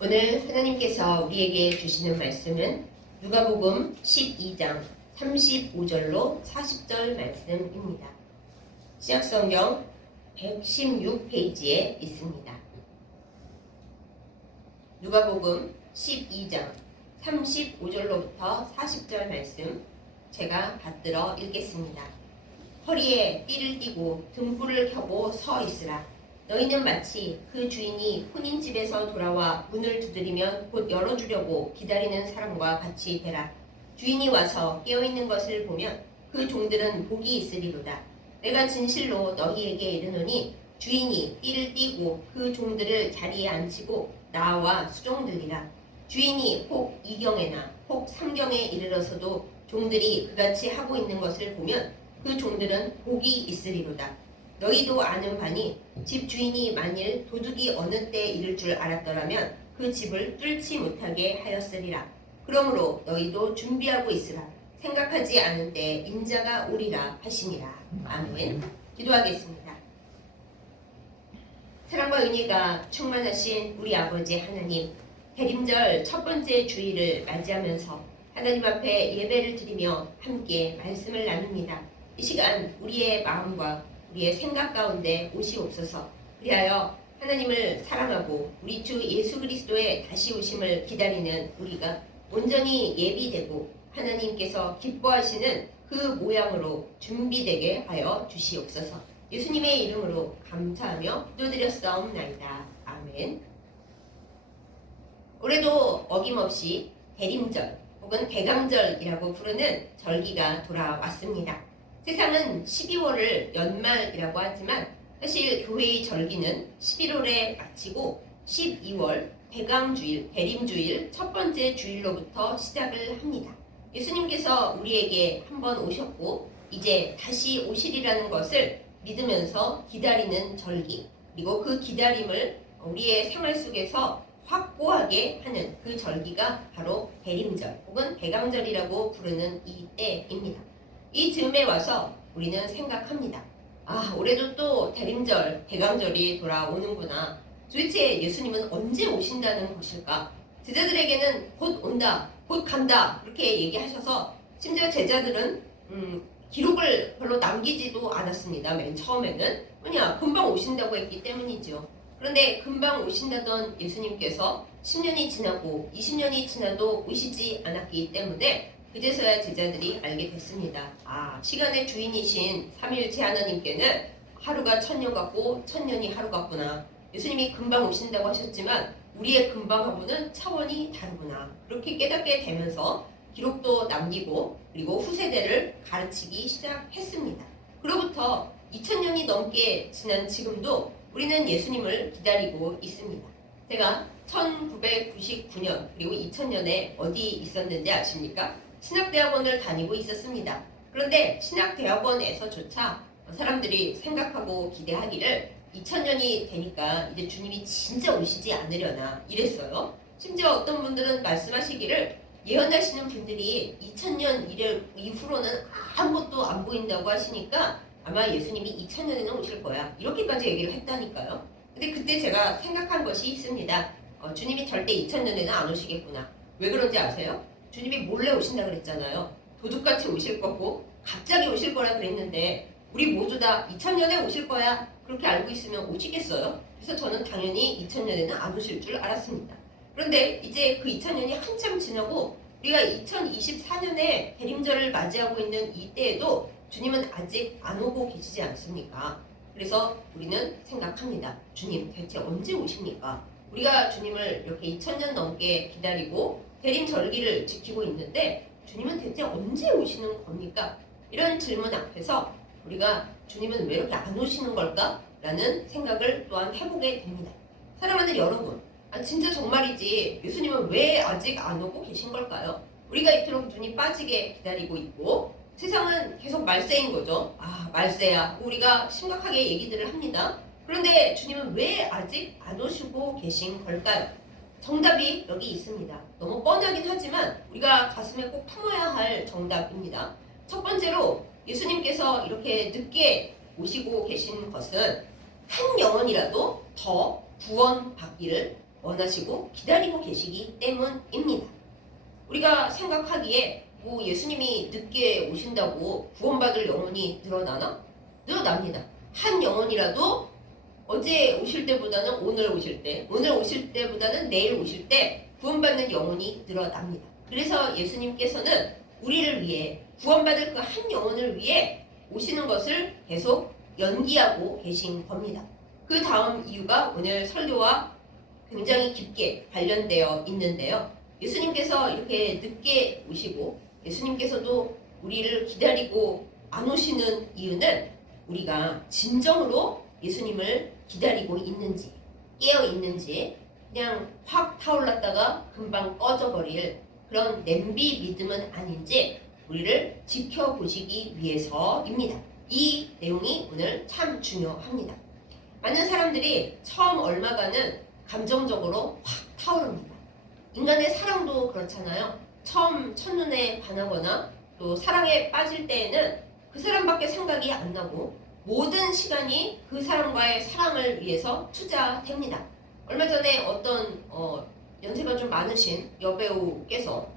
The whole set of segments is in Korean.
오늘 하나님께서 우리에게 주시는 말씀은 누가복음 12장 35절로 40절 말씀입니다. 시약성경 116페이지에 있습니다. 누가복음 12장 35절로부터 40절 말씀 제가 받들어 읽겠습니다. 허리에 띠를 띠고 등불을 켜고 서 있으라. 너희는 마치 그 주인이 혼인집에서 돌아와 문을 두드리면 곧 열어주려고 기다리는 사람과 같이 되라. 주인이 와서 깨어있는 것을 보면 그 종들은 복이 있으리로다. 내가 진실로 너희에게 이르노니 주인이 띠를 띠고 그 종들을 자리에 앉히고 나와 수종들이라. 주인이 혹 이경에나 혹 삼경에 이르러서도 종들이 그같이 하고 있는 것을 보면 그 종들은 복이 있으리로다. 너희도 아는 바니 집 주인이 만일 도둑이 어느 때 이를 줄 알았더라면 그 집을 뚫지 못하게 하였으리라. 그러므로 너희도 준비하고 있으라. 생각하지 않은 때 인자가 오리라 하시니라. 아멘. 기도하겠습니다. 사랑과 은혜가 충만하신 우리 아버지 하나님, 대림절 첫 번째 주일을 맞이하면서 하나님 앞에 예배를 드리며 함께 말씀을 나눕니다. 이 시간 우리의 마음과 우리의 생각 가운데 오시옵소서. 그리하여 하나님을 사랑하고 우리 주 예수 그리스도의 다시 오심을 기다리는 우리가 온전히 예비되고 하나님께서 기뻐하시는 그 모양으로 준비되게 하여 주시옵소서. 예수님의 이름으로 감사하며 기도드렸사옵나이다. 아멘. 올해도 어김없이 대림절 혹은 대강절이라고 부르는 절기가 돌아왔습니다. 세상은 12월을 연말이라고 하지만 사실 교회의 절기는 11월에 마치고 12월 대강주일, 대림주일 첫 번째 주일로부터 시작을 합니다. 예수님께서 우리에게 한번 오셨고 이제 다시 오시리라는 것을 믿으면서 기다리는 절기 그리고 그 기다림을 우리의 생활 속에서 확고하게 하는 그 절기가 바로 대림절 혹은 대강절이라고 부르는 이 때입니다. 이 즈음에 와서 우리는 생각합니다. 아, 올해도 또 대림절, 대강절이 돌아오는구나. 도대체 예수님은 언제 오신다는 것일까? 제자들에게는 곧 온다, 곧 간다, 이렇게 얘기하셔서 심지어 제자들은 음, 기록을 별로 남기지도 않았습니다. 맨 처음에는. 왜냐, 금방 오신다고 했기 때문이죠. 그런데 금방 오신다던 예수님께서 10년이 지나고 20년이 지나도 오시지 않았기 때문에 그제서야 제자들이 알게 됐습니다. 아, 시간의 주인이신 삼일체 하나님께는 하루가 천년 같고 천년이 하루 같구나. 예수님이 금방 오신다고 하셨지만 우리의 금방하고는 차원이 다르구나. 그렇게 깨닫게 되면서 기록도 남기고 그리고 후세대를 가르치기 시작했습니다. 그로부터 2000년이 넘게 지난 지금도 우리는 예수님을 기다리고 있습니다. 제가 1999년 그리고 2000년에 어디 있었는지 아십니까? 신학대학원을 다니고 있었습니다. 그런데 신학대학원에서조차 사람들이 생각하고 기대하기를 2000년이 되니까 이제 주님이 진짜 오시지 않으려나 이랬어요. 심지어 어떤 분들은 말씀하시기를 예언하시는 분들이 2000년 이후로는 아무것도 안 보인다고 하시니까 아마 예수님이 2000년에는 오실 거야. 이렇게까지 얘기를 했다니까요. 근데 그때 제가 생각한 것이 있습니다. 어, 주님이 절대 2000년에는 안 오시겠구나. 왜 그런지 아세요? 주님이 몰래 오신다 그랬잖아요. 도둑같이 오실 거고 갑자기 오실 거라 그랬는데 우리 모두 다 2000년에 오실 거야. 그렇게 알고 있으면 오시겠어요? 그래서 저는 당연히 2000년에는 안 오실 줄 알았습니다. 그런데 이제 그 2000년이 한참 지나고 우리가 2024년에 대림절을 맞이하고 있는 이때에도 주님은 아직 안 오고 계시지 않습니까? 그래서 우리는 생각합니다. 주님 대체 언제 오십니까? 우리가 주님을 이렇게 2000년 넘게 기다리고 대림 절기를 지키고 있는데 주님은 대체 언제 오시는 겁니까? 이런 질문 앞에서 우리가 주님은 왜 이렇게 안 오시는 걸까? 라는 생각을 또한 해보게 됩니다. 사랑하는 여러분, 아, 진짜 정말이지 예수님은 왜 아직 안 오고 계신 걸까요? 우리가 이토록 눈이 빠지게 기다리고 있고 세상은 계속 말세인 거죠. 아, 말세야. 우리가 심각하게 얘기들을 합니다. 그런데 주님은 왜 아직 안 오시고 계신 걸까요? 정답이 여기 있습니다. 너무 뻔하긴 하지만 우리가 가슴에 꼭 품어야 할 정답입니다. 첫 번째로 예수님께서 이렇게 늦게 오시고 계신 것은 한 영혼이라도 더 구원받기를 원하시고 기다리고 계시기 때문입니다. 우리가 생각하기에 뭐 예수님이 늦게 오신다고 구원받을 영혼이 늘어나나? 늘어납니다. 한 영혼이라도 어제 오실 때보다는 오늘 오실 때, 오늘 오실 때보다는 내일 오실 때 구원받는 영혼이 늘어납니다. 그래서 예수님께서는 우리를 위해 구원받을 그 한 영혼을 위해 오시는 것을 계속 연기하고 계신 겁니다. 그 다음 이유가 오늘 설교와 굉장히 깊게 관련되어 있는데요. 예수님께서 이렇게 늦게 오시고 예수님께서도 우리를 기다리고 안 오시는 이유는 우리가 진정으로 예수님을 기다리고 있는지 깨어 있는지 그냥 확 타올랐다가 금방 꺼져버릴 그런 냄비 믿음은 아닌지 우리를 지켜보시기 위해서입니다. 이 내용이 오늘 참 중요합니다. 많은 사람들이 처음 얼마간은 감정적으로 확 타오릅니다. 인간의 사랑도 그렇잖아요. 처음 첫눈에 반하거나 또 사랑에 빠질 때에는 그 사람밖에 생각이 안 나고 모든 시간이 그 사람과의 사랑을 위해서 투자됩니다. 얼마 전에 어떤 어, 연세가 좀 많으신 여배우께서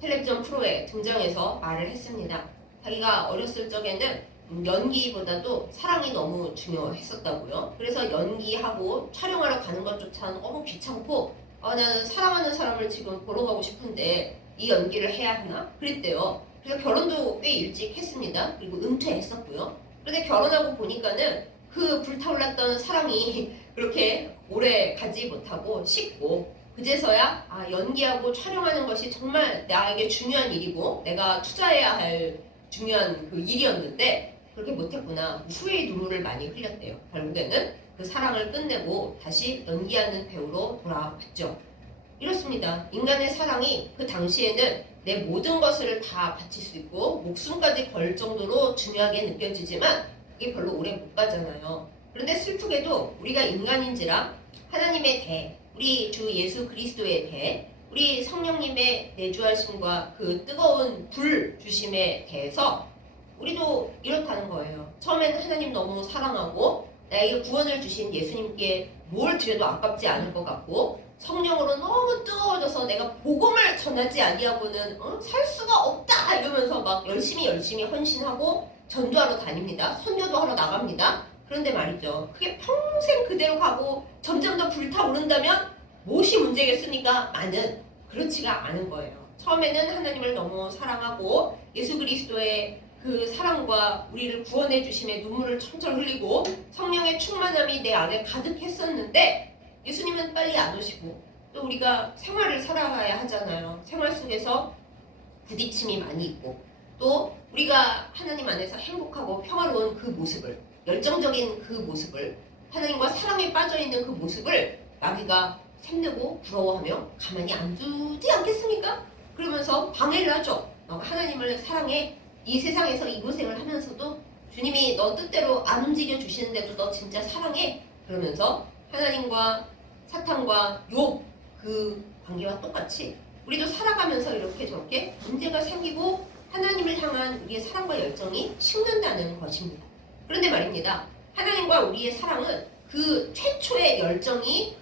텔레비전 프로에 등장해서 말을 했습니다. 자기가 어렸을 적에는 음, 연기보다도 사랑이 너무 중요했었다고요. 그래서 연기하고 촬영하러 가는 것조차는 너무 귀찮고 아, 나는 사랑하는 사람을 지금 보러 가고 싶은데 이 연기를 해야 하나? 그랬대요. 그래서 결혼도 꽤 일찍 했습니다. 그리고 은퇴했었고요. 그런데 결혼하고 보니까는 그 불타올랐던 사랑이 그렇게 오래 가지 못하고 식고 그제서야 아, 연기하고 촬영하는 것이 정말 나에게 중요한 일이고 내가 투자해야 할 중요한 그 일이었는데 그렇게 못했구나 후회의 눈물을 많이 흘렸대요. 결국에는 그 사랑을 끝내고 다시 연기하는 배우로 돌아왔죠. 이렇습니다. 인간의 사랑이 그 당시에는 내 모든 것을 다 바칠 수 있고 목숨까지 걸 정도로 중요하게 느껴지지만 그게 별로 오래 못 가잖아요. 그런데 슬프게도 우리가 인간인지라 하나님의 대, 우리 주 예수 그리스도의 대, 우리 성령님의 내주하심과 그 뜨거운 불 주심에 대해서 우리도 이렇다는 거예요. 처음에는 하나님 너무 사랑하고 나에게 구원을 주신 예수님께 뭘 드려도 아깝지 않을 것 같고 성령으로 너무 뜨거워져서 내가 복음을 전하지 아니하고는 어? 살 수가 없다 이러면서 막 열심히 열심히 헌신하고 전도하러 다닙니다. 선교도 하러 나갑니다. 그런데 말이죠. 그게 평생 그대로 가고 점점 더 불타오른다면 무엇이 문제겠습니까? 많은 그렇지가 않은 거예요. 처음에는 하나님을 너무 사랑하고 예수 그리스도의 그 사랑과 우리를 구원해 주심에 눈물을 철철 흘리고 성령의 충만함이 내 안에 가득했었는데 예수님은 빨리 안 오시고 또 우리가 생활을 살아가야 하잖아요. 생활 속에서 부딪힘이 많이 있고 또 우리가 하나님 안에서 행복하고 평화로운 그 모습을 열정적인 그 모습을 하나님과 사랑에 빠져 있는 그 모습을 마귀가 샘내고 부러워하며 가만히 안 두지 않겠습니까? 그러면서 방해를 하죠. 막 하나님을 사랑해 이 세상에서 이 고생을 하면서도 주님이 너 뜻대로 안 움직여 주시는데도 너 진짜 사랑해 그러면서 하나님과 사탄과 욕 그 관계와 똑같이 우리도 살아가면서 이렇게 저렇게 문제가 생기고 하나님을 향한 우리의 사랑과 열정이 식는다는 것입니다. 그런데 말입니다. 하나님과 우리의 사랑은 그 최초의 열정이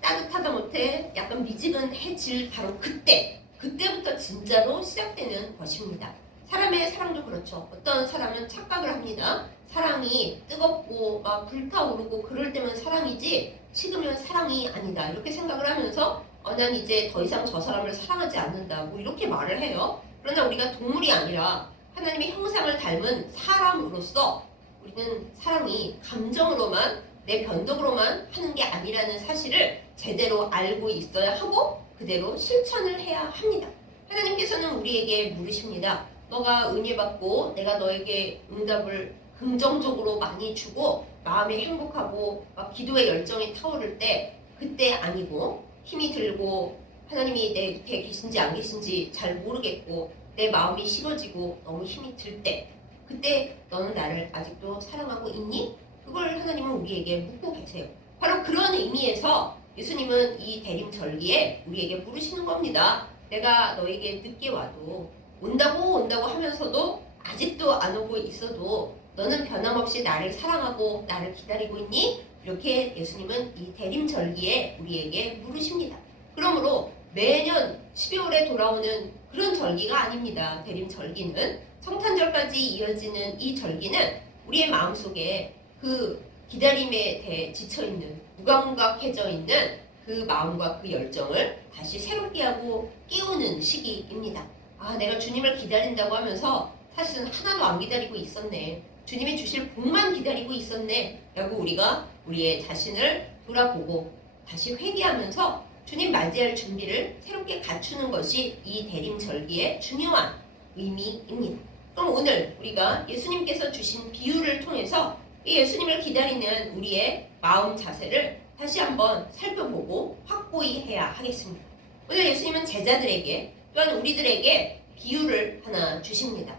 따뜻하다 못해 약간 미지근해질 바로 그때 그때부터 진짜로 시작되는 것입니다. 사람의 사랑도 그렇죠. 어떤 사람은 착각을 합니다. 사랑이 뜨겁고 막 불타오르고 그럴 때면 사랑이지 식으면 사랑이 아니다. 이렇게 생각을 하면서 어, 난 이제 더 이상 저 사람을 사랑하지 않는다. 뭐 이렇게 말을 해요. 그러나 우리가 동물이 아니라 하나님의 형상을 닮은 사람으로서 우리는 사랑이 감정으로만 내 변덕으로만 하는 게 아니라는 사실을 제대로 알고 있어야 하고 그대로 실천을 해야 합니다. 하나님께서는 우리에게 물으십니다. 너가 은혜 받고 내가 너에게 응답을 긍정적으로 많이 주고 마음이 행복하고 막 기도의 열정이 타오를 때 그때 아니고 힘이 들고 하나님이 내 곁에 계신지 안 계신지 잘 모르겠고 내 마음이 식어지고 너무 힘이 들 때 그때 너는 나를 아직도 사랑하고 있니? 그걸 하나님은 우리에게 묻고 계세요. 바로 그런 의미에서 예수님은 이 대림절기에 우리에게 물으시는 겁니다. 내가 너에게 늦게 와도 온다고 온다고 하면서도 아직도 안 오고 있어도 너는 변함없이 나를 사랑하고 나를 기다리고 있니? 이렇게 예수님은 이 대림절기에 우리에게 물으십니다. 그러므로 매년 12월에 돌아오는 그런 절기가 아닙니다. 대림절기는 성탄절까지 이어지는 이 절기는 우리의 마음속에 그 기다림에 대해 지쳐있는 무감각해져 있는 그 마음과 그 열정을 다시 새롭게 하고 깨우는 시기입니다. 아, 내가 주님을 기다린다고 하면서 사실은 하나도 안 기다리고 있었네. 주님이 주실 복만 기다리고 있었네. 라고 우리가 우리의 자신을 돌아보고 다시 회개하면서 주님 맞이할 준비를 새롭게 갖추는 것이 이 대림절기의 중요한 의미입니다. 그럼 오늘 우리가 예수님께서 주신 비유를 통해서 이 예수님을 기다리는 우리의 마음 자세를 다시 한번 살펴보고 확고히 해야 하겠습니다. 오늘 예수님은 제자들에게 또한 우리들에게 비유를 하나 주십니다.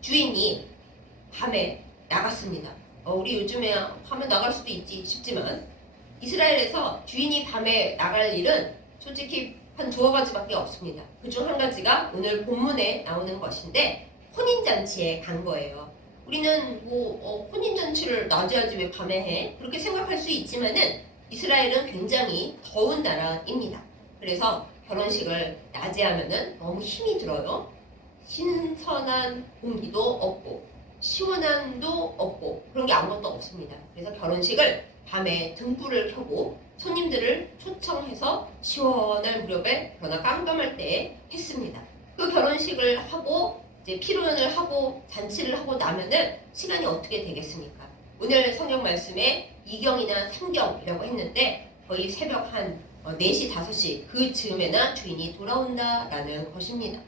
주인이 밤에 나갔습니다. 어, 우리 요즘에 밤에 나갈 수도 있지 싶지만 이스라엘에서 주인이 밤에 나갈 일은 솔직히 한 두어 가지밖에 없습니다. 그중 한 가지가 오늘 본문에 나오는 것인데 혼인잔치에 간 거예요. 우리는 뭐 어, 혼인잔치를 낮에 하지 왜 밤에 해? 그렇게 생각할 수 있지만은 이스라엘은 굉장히 더운 나라입니다. 그래서 결혼식을 낮에 하면은 너무 힘이 들어요. 신선한 공기도 없고 시원함도 없고 그런 게 아무것도 없습니다. 그래서 결혼식을 밤에 등불을 켜고 손님들을 초청해서 시원한 무렵에 그러나 깜깜할 때 했습니다. 그 결혼식을 하고 이제 피로연을 하고 잔치를 하고 나면은 시간이 어떻게 되겠습니까? 오늘 성경 말씀에 2경이나 3경이라고 했는데 거의 새벽 한 어, 4시, 5시 그 즈음에나 주인이 돌아온다라는 것입니다.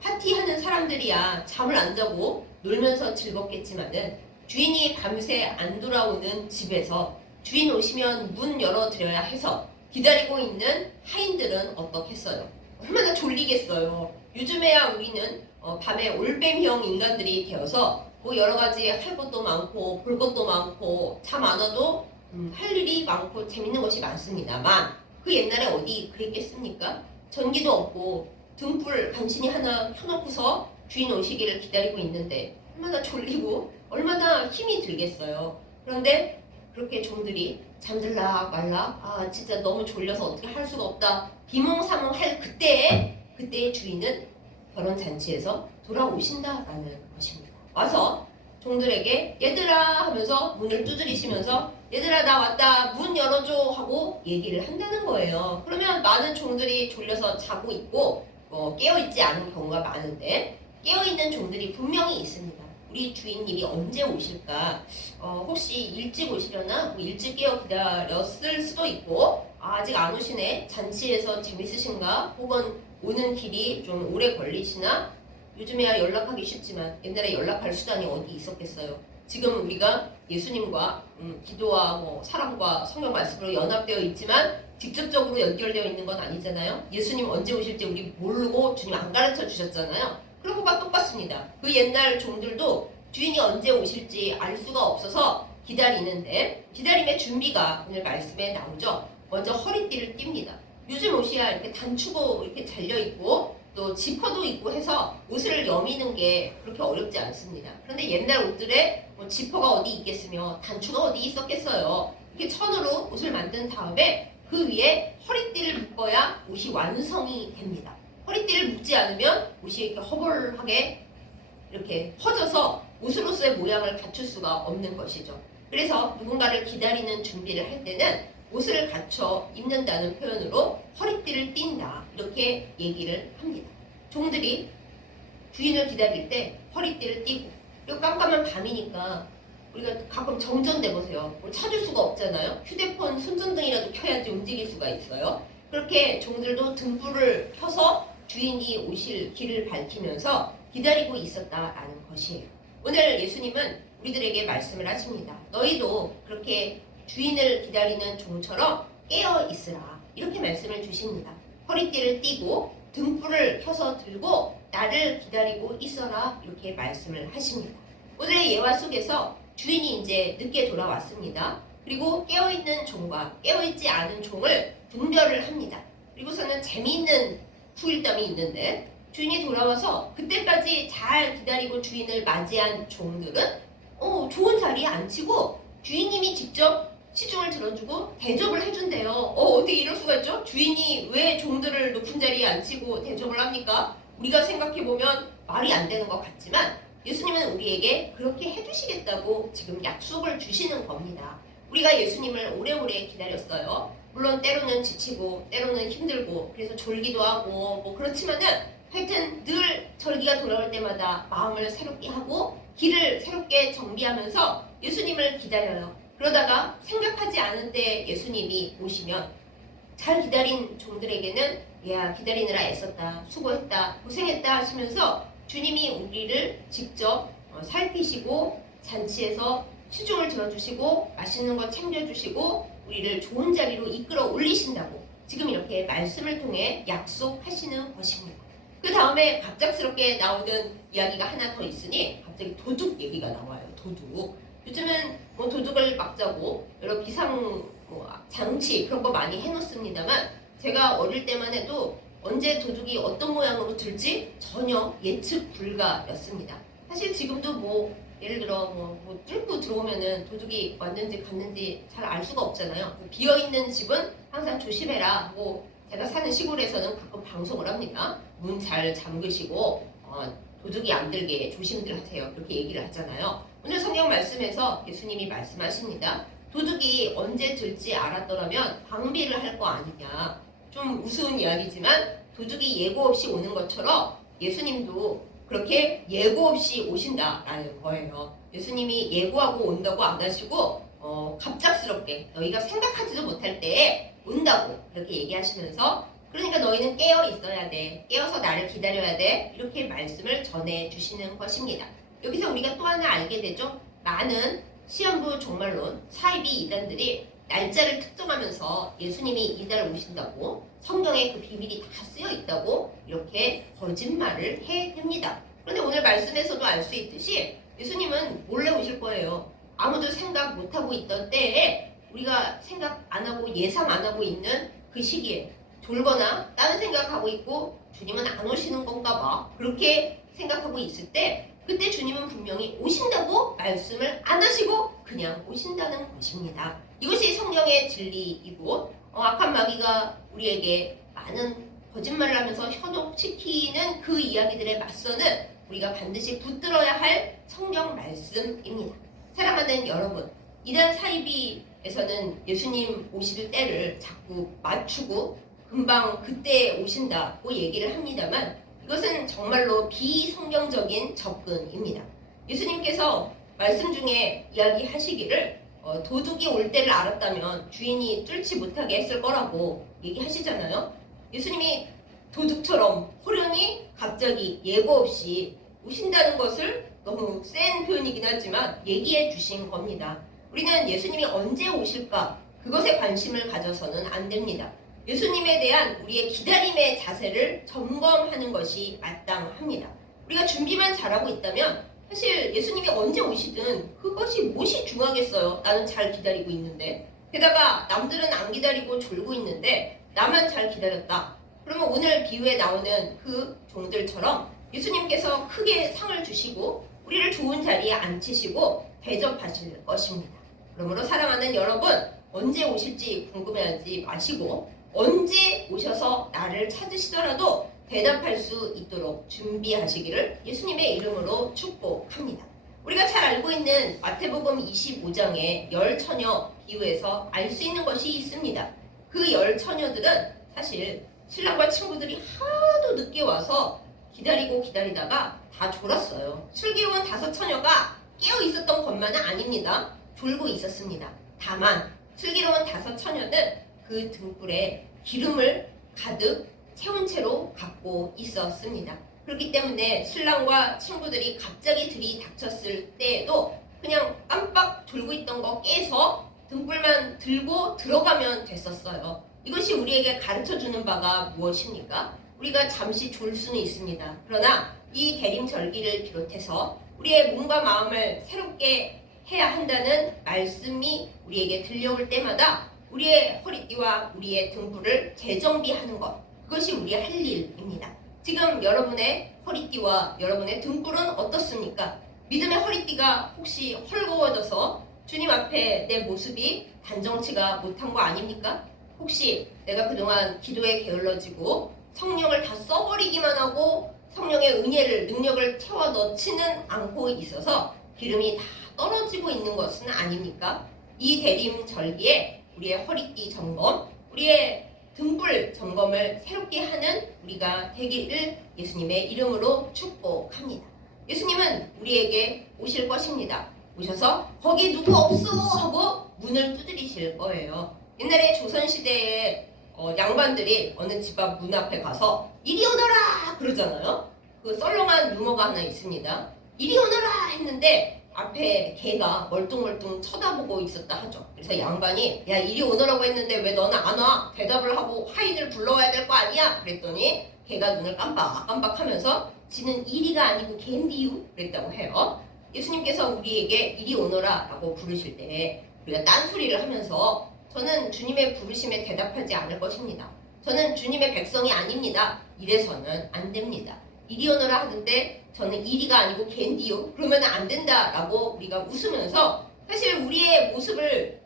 파티하는 사람들이야 잠을 안 자고 놀면서 즐겁겠지만은 주인이 밤새 안 돌아오는 집에서 주인 오시면 문 열어드려야 해서 기다리고 있는 하인들은 어떻겠어요? 얼마나 졸리겠어요. 요즘에야 우리는 어, 밤에 올빼미형 인간들이 되어서 뭐 여러 가지 할 것도 많고 볼 것도 많고 잠 안 와도 음, 할 일이 많고 재밌는 것이 많습니다만 그 옛날에 어디 그랬겠습니까? 전기도 없고 등불 간신히 하나 켜놓고서 주인 오시기를 기다리고 있는데 얼마나 졸리고 얼마나 힘이 들겠어요. 그런데 그렇게 종들이 잠들라 말라 아 진짜 너무 졸려서 어떻게 할 수가 없다 비몽사몽 할 그때에 그때의 주인은 결혼 잔치에서 돌아오신다라는 것입니다. 와서 종들에게 얘들아 하면서 문을 두드리시면서 얘들아 나 왔다 문 열어줘 하고 얘기를 한다는 거예요. 그러면 많은 종들이 졸려서 자고 있고 어, 깨어 있지 않은 경우가 많은데 깨어 있는 종들이 분명히 있습니다. 우리 주인님이 언제 오실까? 어, 혹시 일찍 오시려나? 뭐 일찍 깨어 기다렸을 수도 있고 아, 아직 안 오시네. 잔치에서 재밌으신가? 혹은 오는 길이 좀 오래 걸리시나? 요즘에야 연락하기 쉽지만 옛날에 연락할 수단이 어디 있었겠어요. 지금 우리가 예수님과 음, 기도와 뭐 사랑과 성경 말씀으로 연합되어 있지만 직접적으로 연결되어 있는 건 아니잖아요. 예수님 언제 오실지 우리 모르고 주님 안 가르쳐 주셨잖아요. 그런 것과 똑같습니다. 그 옛날 종들도 주인이 언제 오실지 알 수가 없어서 기다리는데 기다림의 준비가 오늘 말씀에 나오죠. 먼저 허리띠를 띱니다. 요즘 옷이야 이렇게 단추고 이렇게 잘려 있고 또 지퍼도 있고 해서 옷을 여미는 게 그렇게 어렵지 않습니다. 그런데 옛날 옷들에 뭐 지퍼가 어디 있겠으며 단추가 어디 있었겠어요. 이렇게 천으로 옷을 만든 다음에 그 위에 허리띠를 묶어야 옷이 완성이 됩니다. 허리띠를 묶지 않으면 옷이 이렇게 허벌하게 이렇게 퍼져서 옷으로서의 모양을 갖출 수가 없는 것이죠. 그래서 누군가를 기다리는 준비를 할 때는 옷을 갖춰 입는다는 표현으로 허리띠를 띈다. 이렇게 얘기를 합니다. 종들이 주인을 기다릴 때 허리띠를 띠고 그리고 깜깜한 밤이니까 우리가 가끔 정전돼 보세요. 뭘 찾을 수가 없잖아요. 휴대폰 손전등이라도 켜야지 움직일 수가 있어요. 그렇게 종들도 등불을 켜서 주인이 오실 길을 밝히면서 기다리고 있었다라는 것이에요. 오늘 예수님은 우리들에게 말씀을 하십니다. 너희도 그렇게 주인을 기다리는 종처럼 깨어 있으라. 이렇게 말씀을 주십니다. 허리띠를 띠고 등불을 켜서 들고 나를 기다리고 있어라. 이렇게 말씀을 하십니다. 오늘의 예화 속에서 주인이 이제 늦게 돌아왔습니다. 그리고 깨어있는 종과 깨어있지 않은 종을 분별을 합니다. 그리고서는 재미있는 후일담이 있는데 주인이 돌아와서 그때까지 잘 기다리고 주인을 맞이한 종들은 어, 좋은 자리에 앉히고 주인님이 직접 시중을 들어주고 대접을 해준대요. 어, 어떻게 이럴 수가 있죠? 주인이 왜 종들을 높은 자리에 앉히고 대접을 합니까? 우리가 생각해보면 말이 안 되는 것 같지만 예수님은 우리에게 그렇게 해주시겠다고 지금 약속을 주시는 겁니다. 우리가 예수님을 오래오래 기다렸어요. 물론 때로는 지치고 때로는 힘들고 그래서 졸기도 하고 뭐 그렇지만은 하여튼 늘 절기가 돌아올 때마다 마음을 새롭게 하고 길을 새롭게 정비하면서 예수님을 기다려요. 그러다가 생각하지 않은 때 예수님이 오시면 잘 기다린 종들에게는 야 기다리느라 애썼다 수고했다 고생했다 하시면서 주님이 우리를 직접 어, 살피시고 잔치에서 시중을 들어주시고 맛있는 거 챙겨주시고 우리를 좋은 자리로 이끌어 올리신다고 지금 이렇게 말씀을 통해 약속하시는 것입니다. 그 다음에 갑작스럽게 나오는 이야기가 하나 더 있으니 갑자기 도둑 얘기가 나와요. 도둑. 요즘은 뭐 도둑을 막자고 여러 비상 뭐 장치 그런 거 많이 해놓습니다만 제가 어릴 때만 해도 언제 도둑이 어떤 모양으로 들지 전혀 예측 불가였습니다. 사실 지금도 뭐 예를 들어 뭐, 뭐 뚫고 들어오면은 도둑이 왔는지 갔는지 잘 알 수가 없잖아요. 비어 있는 집은 항상 조심해라. 뭐 제가 사는 시골에서는 가끔 방송을 합니다. 문 잘 잠그시고 어, 도둑이 안 들게 조심들 하세요. 이렇게 얘기를 하잖아요. 오늘 성경 말씀에서 예수님이 말씀하십니다. 도둑이 언제 들지 알았더라면 방비를 할 거 아니냐. 좀 우스운 이야기지만 도둑이 예고 없이 오는 것처럼 예수님도 그렇게 예고 없이 오신다라는 거예요. 예수님이 예고하고 온다고 안 하시고 어, 갑작스럽게 너희가 생각하지도 못할 때에 온다고 이렇게 얘기하시면서 그러니까 너희는 깨어 있어야 돼. 깨어서 나를 기다려야 돼. 이렇게 말씀을 전해 주시는 것입니다. 여기서 우리가 또 하나 알게 되죠. 많은 시한부 종말론 사이비 이단들이 날짜를 특정하면서 예수님이 이달 오신다고 성경에 그 비밀이 다 쓰여 있다고 이렇게 거짓말을 해댑니다. 그런데 오늘 말씀에서도 알 수 있듯이 예수님은 몰래 오실 거예요. 아무도 생각 못 하고 있던 때에 우리가 생각 안 하고 예상 안 하고 있는 그 시기에 졸거나 다른 생각하고 있고 주님은 안 오시는 건가 봐. 그렇게 생각하고 있을 때 그때 주님은 분명히 오신다고 말씀을 안 하시고 그냥 오신다는 것입니다. 이것이 성경의 진리이고 어, 악한 마귀가 우리에게 많은 거짓말을 하면서 현혹시키는 그 이야기들에 맞서는 우리가 반드시 붙들어야 할 성경 말씀입니다. 사랑하는 여러분, 이단 사이비에서는 예수님 오실 때를 자꾸 맞추고 금방 그때 오신다고 얘기를 합니다만 이것은 정말로 비성경적인 접근입니다. 예수님께서 말씀 중에 이야기하시기를 어, 도둑이 올 때를 알았다면 주인이 뚫지 못하게 했을 거라고 얘기하시잖아요. 예수님이 도둑처럼 호련히 갑자기 예고 없이 오신다는 것을 너무 센 표현이긴 하지만 얘기해 주신 겁니다. 우리는 예수님이 언제 오실까 그것에 관심을 가져서는 안 됩니다. 예수님에 대한 우리의 기다림의 자세를 점검하는 것이 마땅합니다. 우리가 준비만 잘하고 있다면 사실 예수님이 언제 오시든 그것이 무엇이 중하겠어요. 나는 잘 기다리고 있는데. 게다가 남들은 안 기다리고 졸고 있는데 나만 잘 기다렸다. 그러면 오늘 비유에 나오는 그 종들처럼 예수님께서 크게 상을 주시고 우리를 좋은 자리에 앉히시고 대접하실 것입니다. 그러므로 사랑하는 여러분 언제 오실지 궁금해하지 마시고 언제 오셔서 나를 찾으시더라도 대답할 수 있도록 준비하시기를 예수님의 이름으로 축복합니다. 우리가 잘 알고 있는 마태복음 25장의 열 처녀 비유에서 알 수 있는 것이 있습니다. 그 열 처녀들은 사실 신랑과 친구들이 하도 늦게 와서 기다리고 기다리다가 다 졸았어요. 슬기로운 다섯 처녀가 깨어 있었던 것만은 아닙니다. 졸고 있었습니다. 다만 슬기로운 다섯 처녀는 그 등불에 기름을 가득 채운 채로 갖고 있었습니다. 그렇기 때문에 신랑과 친구들이 갑자기 들이닥쳤을 때에도 그냥 깜빡 졸고 있던 거 깨서 등불만 들고 들어가면 됐었어요. 이것이 우리에게 가르쳐 주는 바가 무엇입니까? 우리가 잠시 졸 수는 있습니다. 그러나 이 대림 절기를 비롯해서 우리의 몸과 마음을 새롭게 해야 한다는 말씀이 우리에게 들려올 때마다 우리의 허리띠와 우리의 등불을 재정비하는 것 그것이 우리의 할 일입니다. 지금 여러분의 허리띠와 여러분의 등불은 어떻습니까? 믿음의 허리띠가 혹시 헐거워져서 주님 앞에 내 모습이 단정치가 못한 거 아닙니까? 혹시 내가 그동안 기도에 게을러지고 성령을 다 써버리기만 하고 성령의 은혜를 능력을 채워 넣지는 않고 있어서 기름이 다 떨어지고 있는 것은 아닙니까? 이 대림 절기에 우리의 허리띠 점검, 우리의 등불 점검을 새롭게 하는 우리가 되기를 예수님의 이름으로 축복합니다. 예수님은 우리에게 오실 것입니다. 오셔서 거기 누구 없어 하고 문을 두드리실 거예요. 옛날에 조선 시대에 어, 양반들이 어느 집 앞 문 앞에 가서 이리 오너라 그러잖아요. 그 썰렁한 유머가 하나 있습니다. 이리 오너라 했는데 앞에 개가 멀뚱멀뚱 쳐다보고 있었다 하죠. 그래서 양반이 야 이리 오너라고 했는데 왜 너는 안 와? 대답을 하고 하인을 불러와야 될 거 아니야? 그랬더니 개가 눈을 깜빡깜빡하면서 지는 이리가 아니고 갠디유 그랬다고 해요. 예수님께서 우리에게 이리 오너라라고 부르실 때 우리가 딴소리를 하면서 저는 주님의 부르심에 대답하지 않을 것입니다. 저는 주님의 백성이 아닙니다. 이래서는 안 됩니다. 이리 오너라 하는데 저는 이리가 아니고 갠디요. 그러면 안 된다라고 우리가 웃으면서 사실 우리의 모습을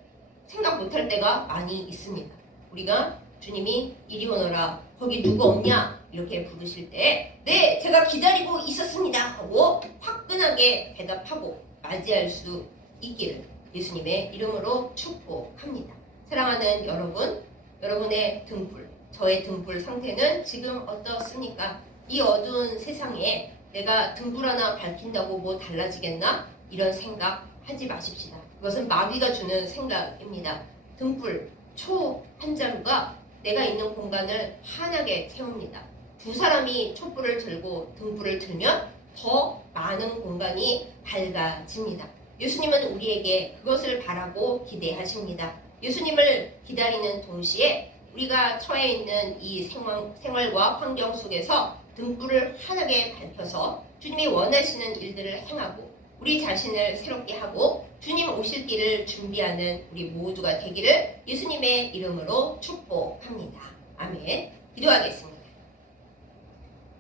생각 못할 때가 많이 있습니다. 우리가 주님이 이리 오너라 거기 누구 없냐 이렇게 부르실 때 네 제가 기다리고 있었습니다 하고 화끈하게 대답하고 맞이할 수 있기를 예수님의 이름으로 축복합니다. 사랑하는 여러분, 여러분의 등불, 저의 등불 상태는 지금 어떻습니까? 이 어두운 세상에 내가 등불 하나 밝힌다고 뭐 달라지겠나? 이런 생각 하지 마십시다. 그것은 마귀가 주는 생각입니다. 등불, 초 한 자루가 내가 있는 공간을 환하게 채웁니다. 두 사람이 촛불을 들고 등불을 들면 더 많은 공간이 밝아집니다. 예수님은 우리에게 그것을 바라고 기대하십니다. 예수님을 기다리는 동시에 우리가 처해 있는 이 생활, 생활과 환경 속에서 등불을 환하게 밝혀서 주님이 원하시는 일들을 행하고 우리 자신을 새롭게 하고 주님 오실 길을 준비하는 우리 모두가 되기를 예수님의 이름으로 축복합니다. 아멘. 기도하겠습니다.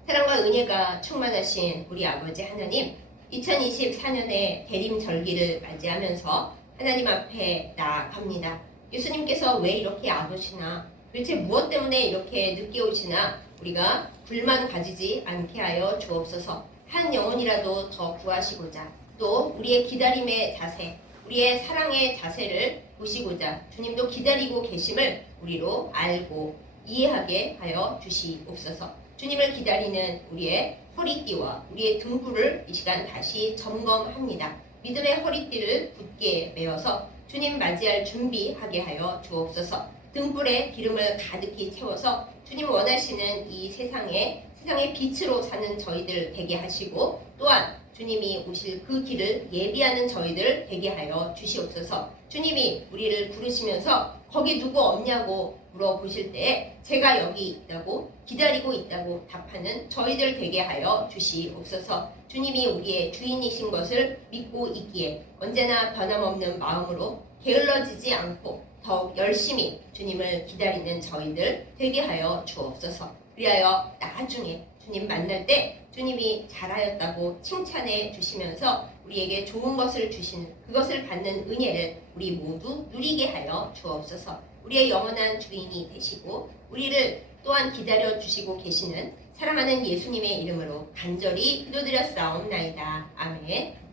사랑과 은혜가 충만하신 우리 아버지 하나님, 2024년에 대림 절기를 맞이하면서 하나님 앞에 나아갑니다. 예수님께서 왜 이렇게 안 오시나? 도대체 무엇 때문에 이렇게 늦게 오시나? 우리가 불만 가지지 않게 하여 주옵소서. 한 영혼이라도 더 구하시고자 또 우리의 기다림의 자세, 우리의 사랑의 자세를 보시고자 주님도 기다리고 계심을 우리로 알고 이해하게 하여 주시옵소서. 주님을 기다리는 우리의 허리띠와 우리의 등불을 이 시간 다시 점검합니다. 믿음의 허리띠를 굳게 메어서 주님 맞이할 준비하게 하여 주옵소서. 등불에 기름을 가득히 채워서 주님 원하시는 이 세상에 세상의 빛으로 사는 저희들 되게 하시고 또한 주님이 오실 그 길을 예비하는 저희들 되게 하여 주시옵소서. 주님이 우리를 부르시면서 거기 누구 없냐고 물어보실 때 제가 여기 있다고 기다리고 있다고 답하는 저희들 되게 하여 주시옵소서. 주님이 우리의 주인이신 것을 믿고 있기에 언제나 변함없는 마음으로 게을러지지 않고 더욱 열심히 주님을 기다리는 저희들 되게 하여 주옵소서. 그리하여 나중에 주님 만날 때 주님이 잘하였다고 칭찬해 주시면서 우리에게 좋은 것을 주시는 그것을 받는 은혜를 우리 모두 누리게 하여 주옵소서. 우리의 영원한 주인이 되시고 우리를 또한 기다려 주시고 계시는 사랑하는 예수님의 이름으로 간절히 기도드렸사옵나이다. 아멘.